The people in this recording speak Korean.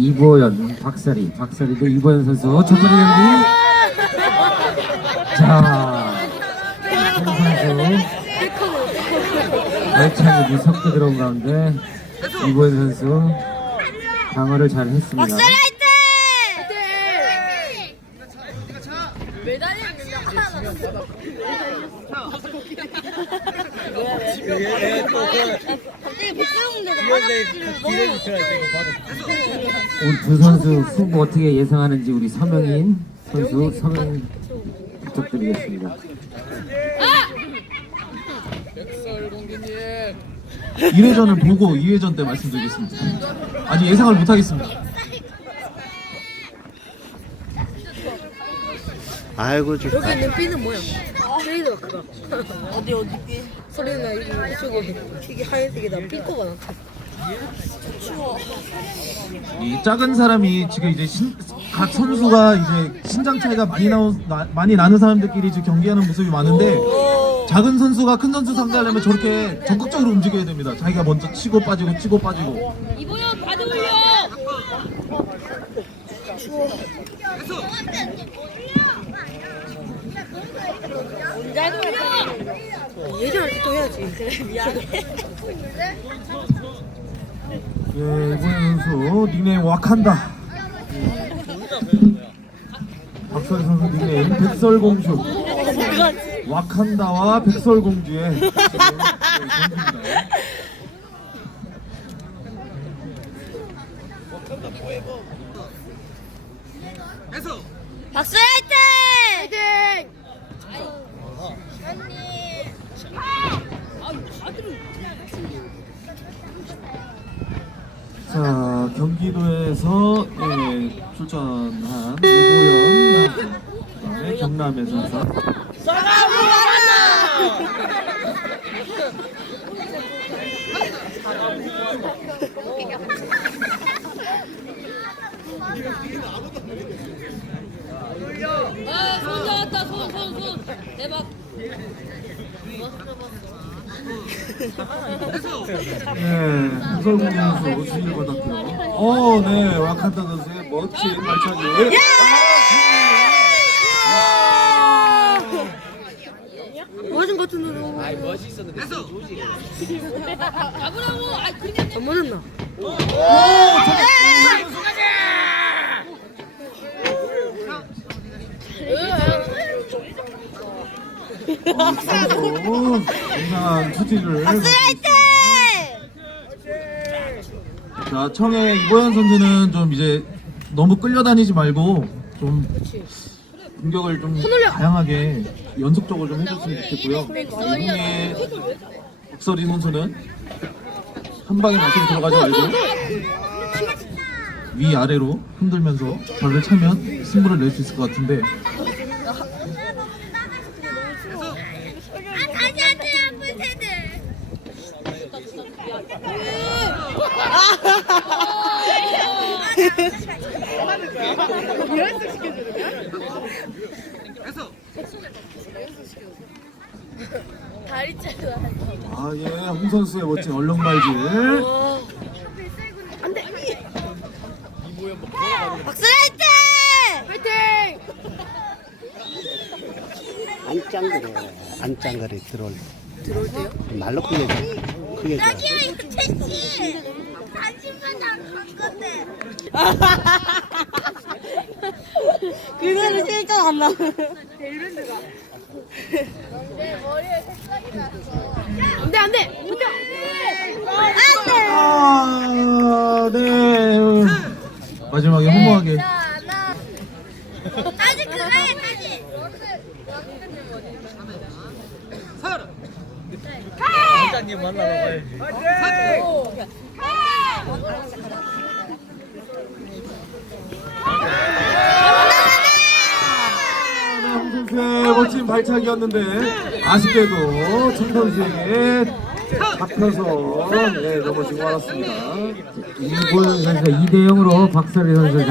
이보연, 박사리, 박사리 대 이보연 선수 첫 번째 경기. 자, 한 선수 발차기 무섭게 들어온 가운데 이보연 선수 방어를 잘 했습니다. 박사리 화이팅! 메달이 있는데 하나 남았어. 갑자기 백수형인데도 화장실을 너무 오늘 두 선수 승부 어떻게 예상하는지 우리 서명인 선수 서명 부탁드리겠습니다. 1회전을 보고 2회전 때 말씀드리겠습니다. 아직 예상을 못하겠습니다. 아이고 좋다. 여기 있는 B는 뭐야? 트레이더 그거 어디 어디 B? 소리나 이게 이쪽에 이게 하얀색이다 거가 나타 이 작은 사람이 지금 이제 신, 각 선수가 이제 신장 차이가 많이 나오 나, 많이 나는 사람들끼리 지금 경기하는 모습이 많은데 작은 선수가 큰 선수 상대하려면 저렇게 적극적으로 움직여야 됩니다. 자기가 먼저 치고 빠지고 치고 빠지고. 이보영 바디 올려 잘 돌려 예전에 또 해야지 미안해 예, 이번 선수 닉네임 와칸다. 박선 선수 닉네임 백설공주. 와칸다와 백설공주의 경기입니다. 박수 화이팅! 자 경기도에서 예, 출전한 오보영 그다음에 선수. 아손 잡았다 손 손 손 대박 네 선수 수위를 받았고요 어 네 와칸다 선수의 멋진 발차기 멋진 노래 아이 멋있었는데 잡으라고 아 그냥 안 맞았나 어, 선 수 굉장한 투지를 자 청의 이보현 선수는 좀 이제 너무 끌려다니지 말고 좀 공격을 좀 다양하게 연속적으로 좀 해줬으면 좋겠고요. 이봉의 박설이 선수는 한 방에 마시고 들어가지 말고 위 아래로 흔들면서 발을 차면 승부를 낼 수 있을 것 같은데 아 다시 하세요 한분 세들 잘라 아 예 홍 선수의 멋진 얼렁말질 안 돼 박수 화이팅 화이팅 안 짱그래. 안 짱그래 들어올. 들어올 때요? 말로 크게 크게 줘. 이거 채치 관심만 안간 건데. 그거는 실전 안 나와 벨밴드가 내 머리에 색깔이 났어 안돼 안돼 아, 네. 마지막에 허무하게. 다시 그거 해 다시 네, 홍 선수의 멋진 발차기였는데 아쉽게도 청 선수에게 잡혀서 네, 넘어지고 말았습니다. 이보연 선수가 2대 0으로 박사리 선수를